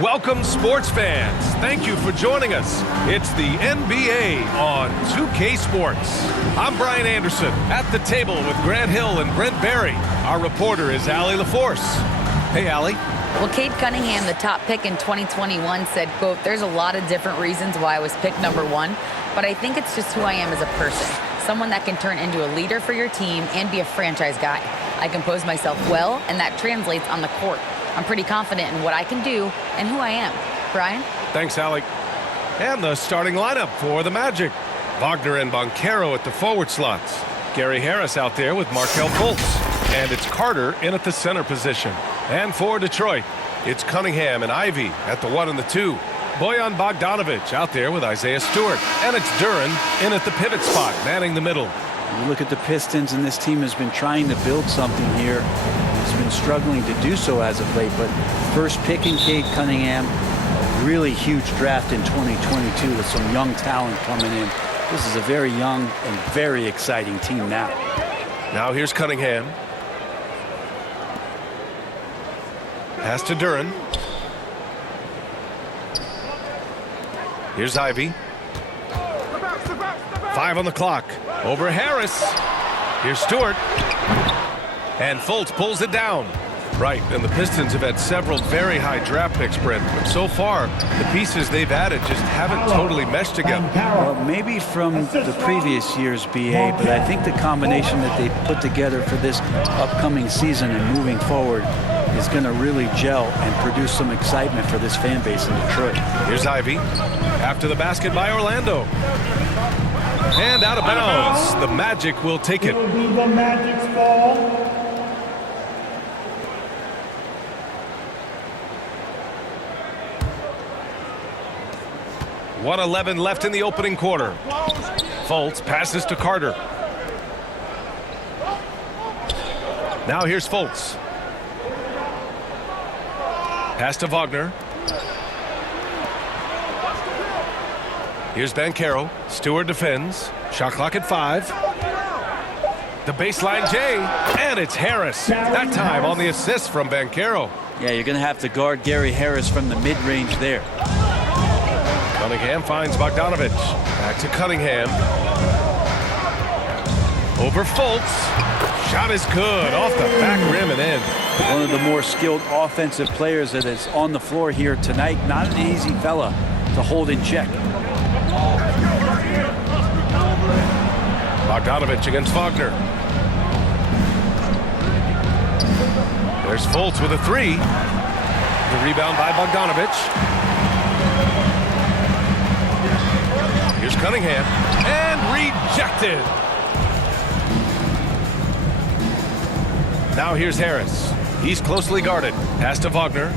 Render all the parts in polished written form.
Welcome, sports fans. Thank you for joining us. It's the NBA on 2K Sports. I'm Brian Anderson at the table with Grant Hill and Brent Barry. Our reporter is Allie LaForce. Hey, Allie. Well, Cade Cunningham, the top pick in 2021, said, quote, "There's a lot of different reasons why I was picked number one, but I think it's just who I am as a person. Someone that can turn into a leader for your team and be a franchise guy. I compose myself well, and that translates on the court. I'm pretty confident in what I can do and who I am." Brian? Thanks, Allie. And the starting lineup for the Magic. Wagner and Banchero at the forward slots. Gary Harris out there with Markelle Fultz. And it's Carter in at the center position. And for Detroit, it's Cunningham and Ivy at the 1 and the 2. Bojan Bogdanovic out there with Isaiah Stewart. And it's Duren in at the pivot spot, manning the middle. You look at the Pistons, and this team has been trying to build something here. It's been struggling to do so as of late, but first picking Cade Cunningham, a really huge draft in 2022 with some young talent coming in. This is a very young and very exciting team now. Now here's Cunningham. Pass to Duren. Here's Ivy. 5 on the clock. Over Harris. Here's Stewart. And Fultz pulls it down. Right, and the Pistons have had several very high draft picks, Brent, but so far, the pieces they've added just haven't totally meshed together. Well, maybe from the previous years, BA, but I think the combination that they put together for this upcoming season and moving forward is going to really gel and produce some excitement for this fan base in Detroit. Here's Ivy. After the basket by Orlando. And out of bounds. The Magic will take it. It will be the Magic's ball. .111 left in the opening quarter. Fultz passes to Carter. Now here's Fultz. Pass to Wagner. Here's Banchero. Stewart defends. Shot clock at 5. The baseline J. And it's Harris. That time on the assist from Banchero. Yeah, you're going to have to guard Gary Harris from the mid-range there. Cunningham finds Bogdanovic. Back to Cunningham. Over Fultz. Shot is good. Off the back rim and in. One of the more skilled offensive players that is on the floor here tonight. Not an easy fella to hold in check. Bogdanovic against Wagner. There's Fultz with a 3. The rebound by Bogdanovic. Here's Cunningham. And rejected. Now here's Harris. He's closely guarded. Pass to Wagner.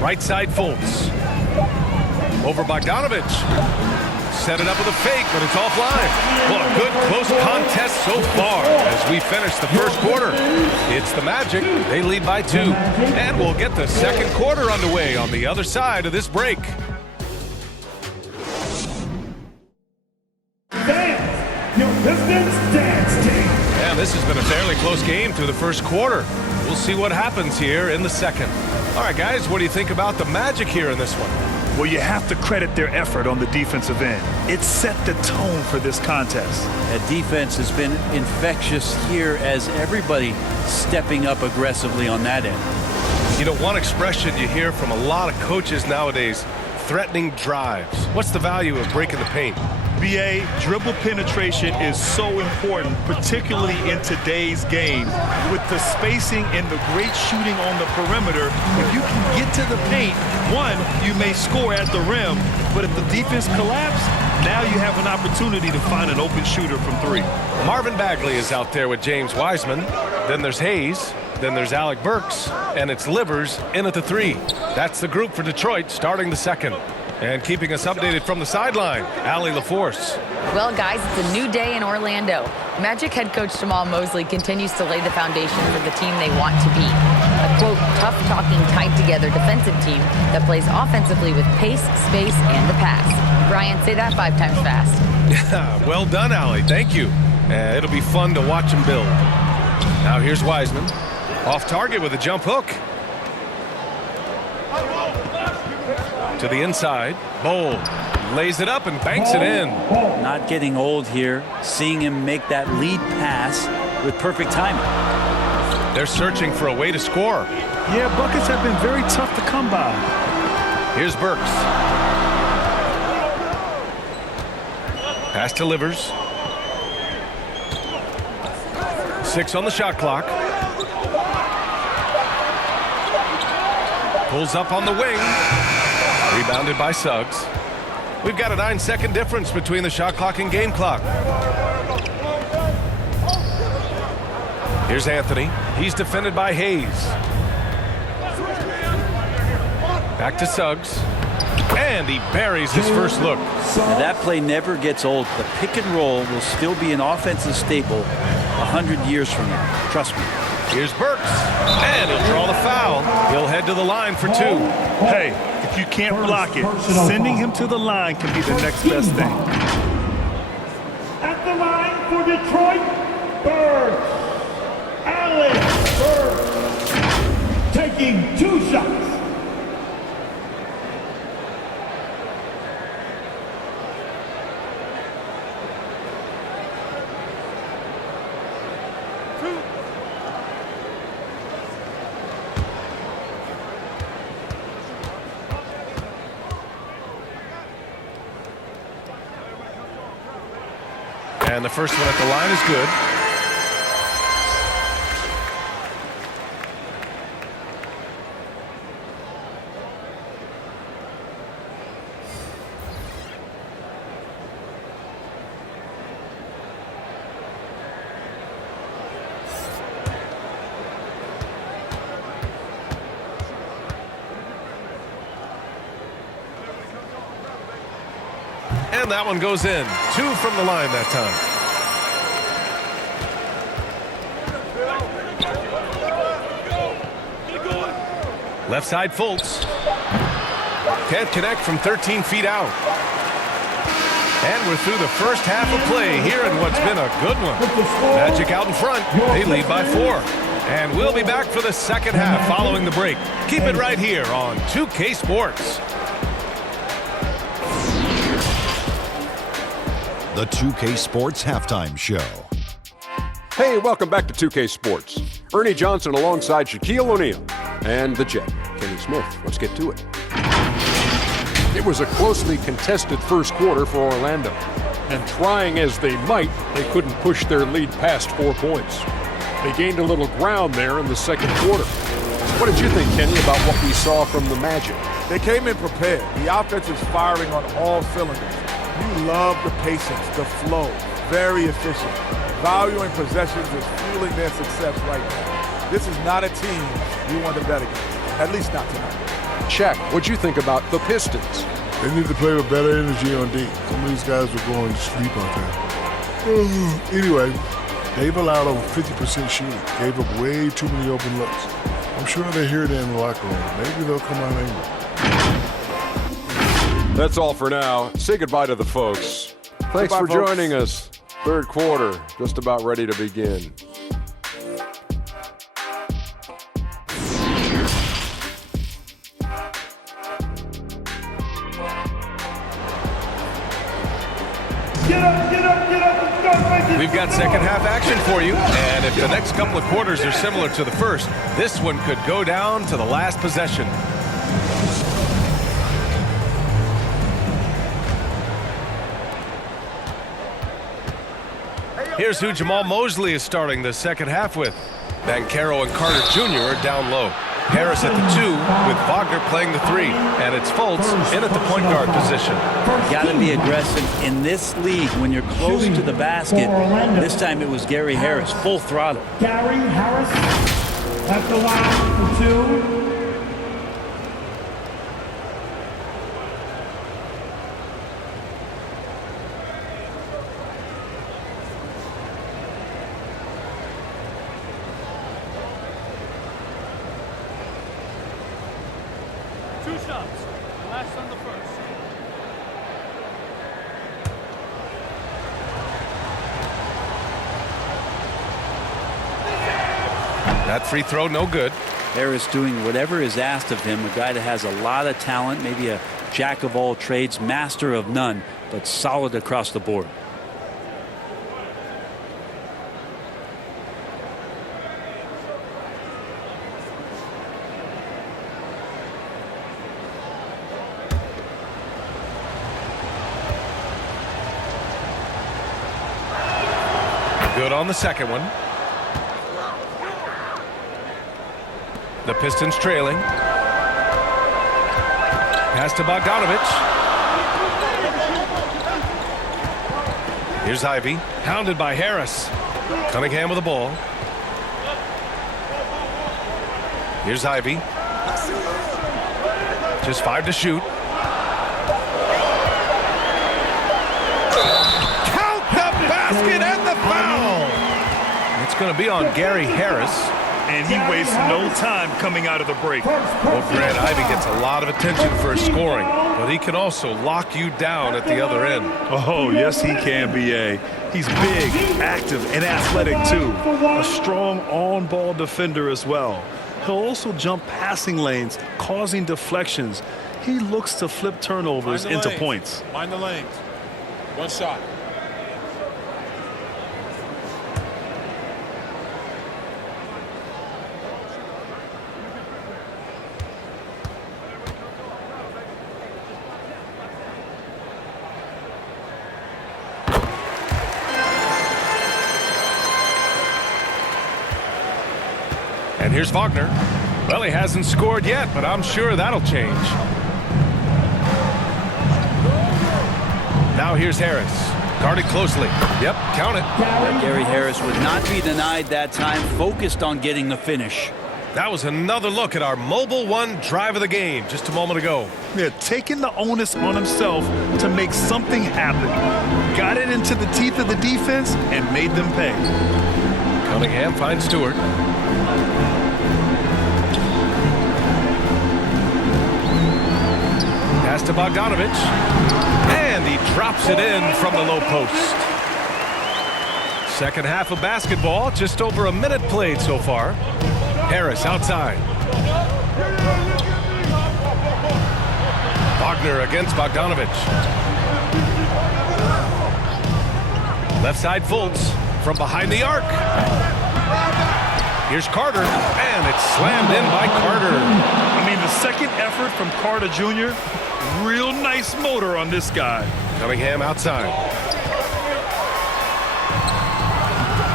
Right side Fultz. Over Bogdanovic. Set it up with a fake, but it's offline. Well, a good close contest so far as we finish the first quarter. It's the Magic. They lead by 2. And we'll get the second quarter underway on the other side of this break. Your Pistons dance team. And this has been a fairly close game through the first quarter. We'll see what happens here in the second. All right, guys, what do you think about the Magic here in this one? Well, you have to credit their effort on the defensive end. It set the tone for this contest. That defense has been infectious here as everybody stepping up aggressively on that end. You know, one expression you hear from a lot of coaches nowadays, threatening drives. What's the value of breaking the paint? BA, dribble penetration is so important, particularly in today's game. With the spacing and the great shooting on the perimeter, if you can get to the paint, one, you may score at the rim, but if the defense collapses, now you have an opportunity to find an open shooter from 3. Marvin Bagley is out there with James Wiseman. Then there's Hayes. Then there's Alec Burks. And it's Livers in at the 3. That's the group for Detroit starting the second. And keeping us updated from the sideline, Allie LaForce. Well, guys, it's a new day in Orlando. Magic head coach Jamal Mosley continues to lay the foundation for the team they want to be. A, quote, tough-talking, tied-together defensive team that plays offensively with pace, space, and the pass. Brian, say that 5 times fast. Well done, Allie. Thank you. And it'll be fun to watch him build. Now here's Wiseman. Off target with a jump hook. To the inside. Bowl lays it up and banks it in. Not getting old here. Seeing him make that lead pass with perfect timing. They're searching for a way to score. Yeah, buckets have been very tough to come by. Here's Burks. Pass delivers. 6 on the shot clock. Pulls up on the wing. Rebounded by Suggs. We've got a 9-second difference between the shot clock and game clock. Here's Anthony. He's defended by Hayes. Back to Suggs. And he buries his first look. Now that play never gets old. The pick and roll will still be an offensive staple 100 years from now. Trust me. Here's Burks. And he'll draw the foul. He'll head to the line for 2. Hey, if you can't block it, sending him to the line can be the next best thing. At the line for Detroit, Burks. Alex Burks. Taking 2 shots. And the first one at the line is good. And that one goes in. 2 from the line that time. Left side Fultz. Can't connect from 13 feet out. And we're through the first half of play here in what's been a good one. Magic out in front. They lead by 4. And we'll be back for the second half following the break. Keep it right here on 2K Sports. The 2K Sports Halftime Show. Hey, welcome back to 2K Sports. Ernie Johnson alongside Shaquille O'Neal and the Jet, Kenny Smith. Let's get to it. It was a closely contested first quarter for Orlando. And trying as they might, they couldn't push their lead past 4 points. They gained a little ground there in the second quarter. What did you think, Kenny, about what we saw from the Magic? They came in prepared. The offense is firing on all cylinders. You love the patience, the flow, very efficient. Valuing possessions is fueling their success right now. This is not a team you want to bet against, at least not tonight. Check. What'd you think about the Pistons? They need to play with better energy on D. Some of these guys were going to sleep out there. Anyway, they've allowed over 50% shooting. Gave up way too many open looks. I'm sure they hear that in the locker room. Maybe they'll come out angry. That's all for now. Say goodbye to the folks. Thanks Goodbye, for folks. joining us. Third quarter, just about ready to begin. Get up, get up, get up, and start making. We've got second half action for you. And if the next couple of quarters are similar to the first, this one could go down to the last possession. Here's who Jamal Mosley is starting the second half with. Banchero and Carter Jr. are down low. Harris at the 2 with Wagner playing the 3. And it's Fultz in at the point guard position. Got to be aggressive in this league when you're close to the basket. This time it was Gary Harris, full throttle. Gary Harris at the line for 2. That free throw, no good. Harris doing whatever is asked of him. A guy that has a lot of talent, maybe a jack of all trades, master of none, but solid across the board. Good on the second one. The Pistons trailing. Pass to Bogdanovich. Here's Ivy, hounded by Harris. Cunningham with the ball. Here's Ivy. Just 5 to shoot. Count the basket and the foul. It's going to be on Gary Harris. And he wastes no time coming out of the break. Well, Grant, Ivy gets a lot of attention for his scoring, but he can also lock you down at the other end. Oh, yes, he can, B.A. He's big, active, and athletic, too. A strong on-ball defender as well. He'll also jump passing lanes, causing deflections. He looks to flip turnovers into points. Mind the lanes. One shot. And here's Wagner. Well, he hasn't scored yet, but I'm sure that'll change. Now here's Harris. Guarded closely. Yep, count it. Gary Harris would not be denied that time, focused on getting the finish. That was another look at our Mobile One drive of the game just a moment ago. Yeah, taking the onus on himself to make something happen. Got it into the teeth of the defense and made them pay. Cunningham finds Stewart. Pass to Bogdanovich. And he drops it in from the low post. Second half of basketball, just over a minute played so far. Harris outside. Wagner against Bogdanovich. Left side Fultz from behind the arc. Here's Carter, and it's slammed in by Carter. I mean, the second effort from Carter Jr., real nice motor on this guy. Cunningham outside.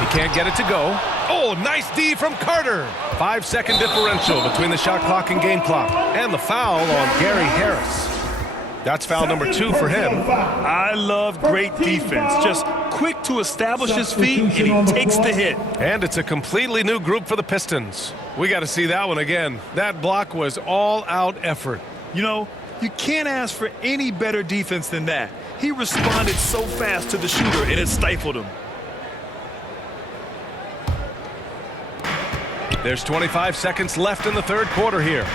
He can't get it to go. Oh, nice D from Carter. 5-second differential between the shot clock and game clock. And the foul on Gary Harris. That's foul number 2 for him. I love great defense. Just quick to establish his feet, and he takes the hit. And it's a completely new group for the Pistons. We got to see that one again. That block was all-out effort. You know, you can't ask for any better defense than that. He responded so fast to the shooter, and it stifled him. There's 25 seconds left in the third quarter here.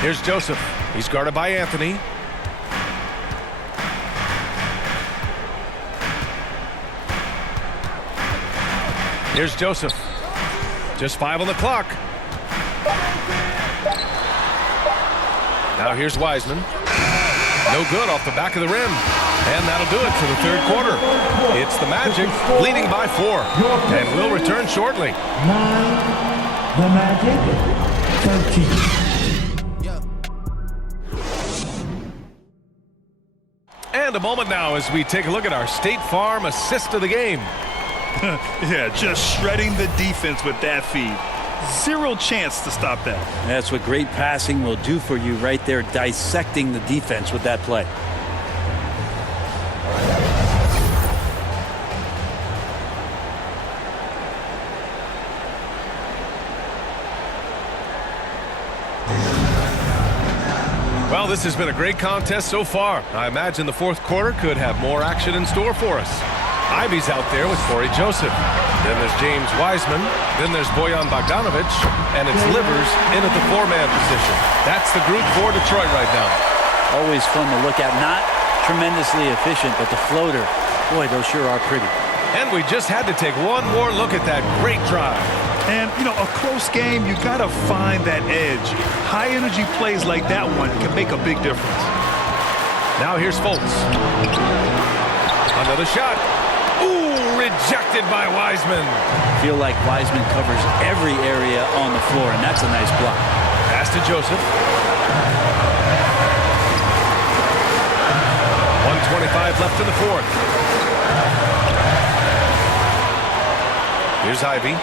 Here's Joseph. He's guarded by Anthony. Here's Joseph. Just 5 on the clock. Now here's Wiseman. No good off the back of the rim. And that'll do it for the third quarter. It's the Magic leading by 4. And we'll return shortly. 9, the Magic, 13. And a moment now as we take a look at our State Farm assist of the game. Yeah, just shredding the defense with that feed. Zero chance to stop that. That's what great passing will do for you right there, dissecting the defense with that play. Well, this has been a great contest so far. I imagine the fourth quarter could have more action in store for us. Ivy's out there with Corey Joseph. Then there's James Wiseman. Then there's Bojan Bogdanovich. And it's Livers in at the 4-man position. That's the group for Detroit right now. Always fun to look at. Not tremendously efficient, but the floater, boy, those sure are pretty. And we just had to take one more look at that great drive. And, you know, a close game, you got to find that edge. High-energy plays like that one can make a big difference. Now here's Fultz. Another shot. Ooh, rejected by Wiseman. I feel like Wiseman covers every area on the floor, and that's a nice block. Pass to Joseph. 1:25 left in the fourth. Here's Ivy.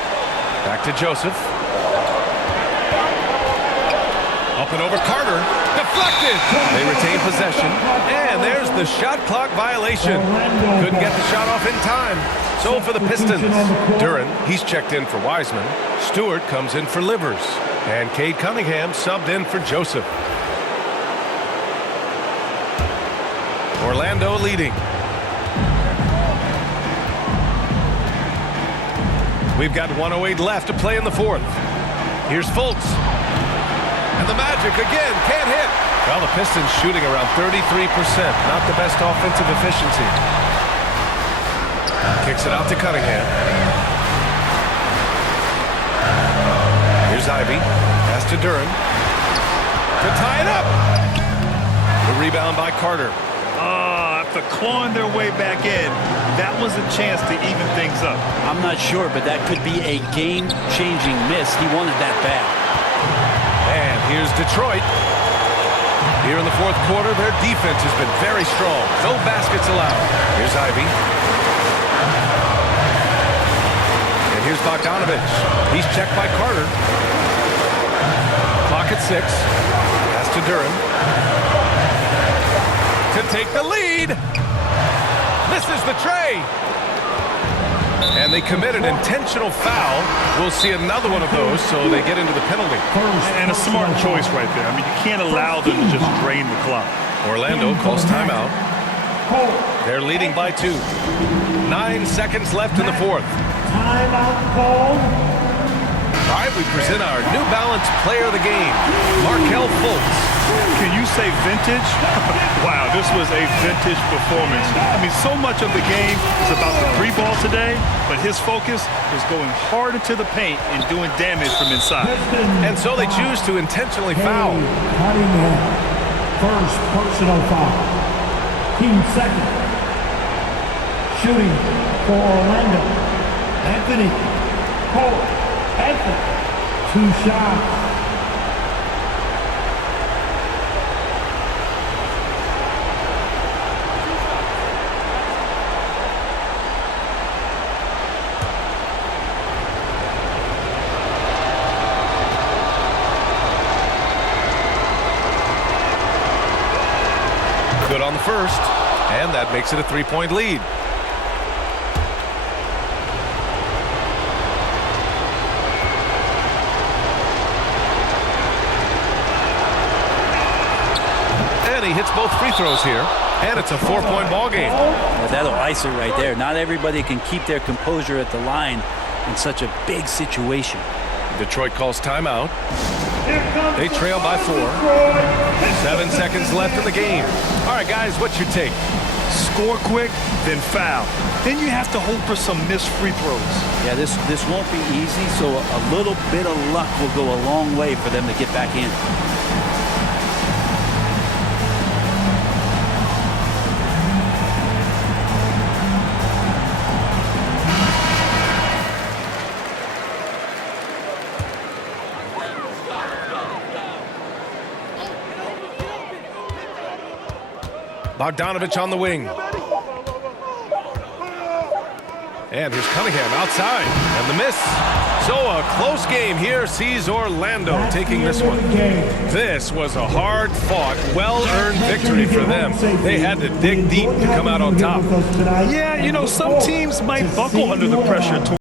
Back to Joseph. Up and over Carter. Deflected. They retain possession. And there's the shot clock violation. Couldn't get the shot off in time. So for the Pistons, Duren, he's checked in for Wiseman. Stewart comes in for Livers. And Cade Cunningham subbed in for Joseph. Orlando leading. We've got 1:08 left to play in the fourth. Here's Fultz. And the Magic again can't hit. Well, the Pistons shooting around 33%. Not the best offensive efficiency. Kicks it out to Cunningham. Here's Ivy. Pass to Duren. To tie it up. The rebound by Carter. After clawing their way back in, that was a chance to even things up. I'm not sure, but that could be a game-changing miss. He wanted that bad. And here's Detroit. Here in the fourth quarter, their defense has been very strong. No baskets allowed. Here's Ivy. And here's Bogdanovich. He's checked by Carter. Clock at 6. Pass to Duren. To take the lead. Misses the tray. And they commit an intentional foul. We'll see another one of those, so they get into the penalty. And a smart choice right there. I mean, you can't allow them to just drain the clock. Orlando calls timeout. They're leading by 2. 9 seconds left in the fourth. Timeout call. All right, we present our New Balance player of the game, Markelle Fultz. Can you say vintage? Wow, this was a vintage performance. I mean, so much of the game is about the three ball today, but his focus was going hard into the paint and doing damage from inside. And so they choose to intentionally foul. Cunningham. First personal foul. Team second. Shooting for Orlando. Anthony. Cole. Anthony. 2 shots. Good on the first, and that makes it a 3-point lead. And he hits both free throws here, and it's a 4-point ball game. Well, that'll ice it right there. Not everybody can keep their composure at the line in such a big situation. Detroit calls timeout. They trail by 4. 7 seconds left in the game. All right, guys, what's your take? Score quick, then foul. Then you have to hope for some missed free throws. Yeah, this won't be easy, so a little bit of luck will go a long way for them to get back in. Bogdanovich on the wing. And here's Cunningham outside. And the miss. So a close game here sees Orlando taking this one. This was a hard-fought, well-earned victory for them. They had to dig deep to come out on top. Yeah, you know, some teams might buckle under the pressure